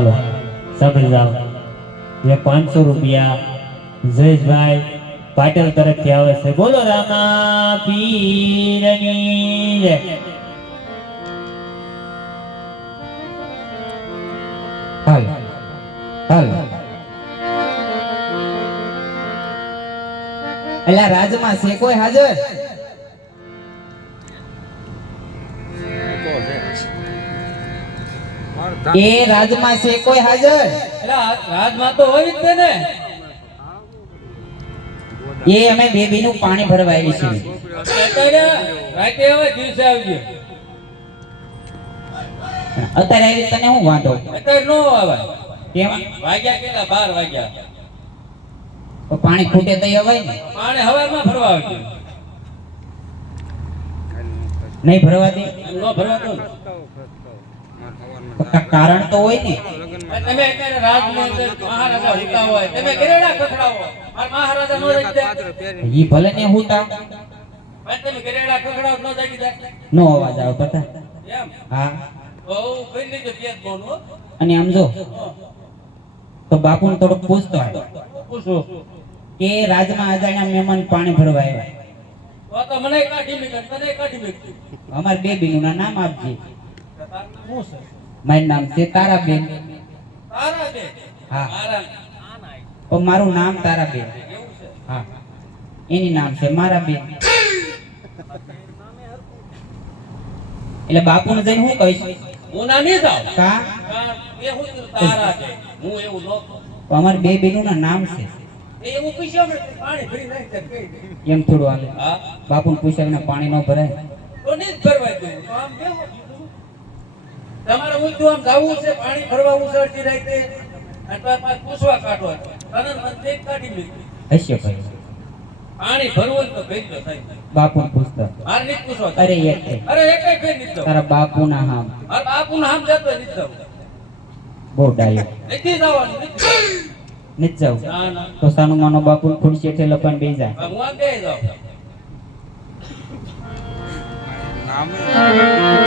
હાલો સાંભળી જાઓ ये 500 रुपया જયેશભાઈ પાટેલ તરફથી આવે છે બોલો રામા પીરની જય હાલ હાલ એલા રાજમાં છે કોઈ હાજર એ રાજમાં છે કોઈ હાજર રાજમાં તો હોય જ ને એ અમે બેબીનું પાણી ભરવા આવી છીએ રાતે હવે દિવસે આવજો અત્યારે આવી તને શું વાંધો અત્યારે નો આવે કેમ વાગ્યા કેટલા 12 વાગ્યા તો પાણી ખૂટે તો અવાય ને પાણી હવારમાં ભરવા આવજો નહીં ભરવા દે નો ભરવા દો કારણ તો હોય ને તમે અત્યારે રાજમાં મહારાજા હોતા હોય તમે ગરેડા ખખડાવો આ મહારાજા નો રહી જાય ઈ ભલે ને હુતા તમે ગરેડા ખખડાવો નો જાગી જાય નો અવાજ આવતો તા એમ હા ઓ કઈ લીધો તેજ બોલો અને આમ જો તો બાપુને થોડુંક પૂછતો આવ્યો પૂછો કે રાજમાં અજાણ્યા મહેમાન પાણી ભરવા આવ્યા તો મને કાઢી મેક તને કાઢી મેક અમાર બેબીનું નામ આપજે શું છે મારું નામ છે તારાબેન તારા દે હા મારા તો મારું નામ તારાબેન એવું છે હા એની નામ છે મારા બેન એટલે બાપુને જઈને હું કહીશ હું ના નહીં જાઉં કા એ હું તારા દે હું એવું નો તો અમાર બે બેનું નામ છે એવું પૂછ્યો મને પાણી ભરી નાખ દે કહી દે એમ થોડું હાલે હા બાપુને પૂછ્યા વિના પાણી ન ભરાય તો નહીં જ ભરવા દે તો આમ કેવું તમારે હું તો આમ જાવું છે પાણી ભરવા ઉસળતી રાતે અને પાછા પૂછવા કાઢવા તને મને કાઢી લીધી હશે ભાઈ પાણી ભરવું તો ભેજો થાય બાપુને પૂછતા મારે નહીં પૂછવા અરે એક અરે એકે ભેજ નહીં જાવ તારા બાપુના હામ મારા બાપુને હામ જતો નહીં જાવ બહુ ડાયો નથી જવાનું નથી જાવ ના ના તો સાનું માનો બાપુને ખુરશી હેઠે લપન બેસી જાય હું આ બે જાઉં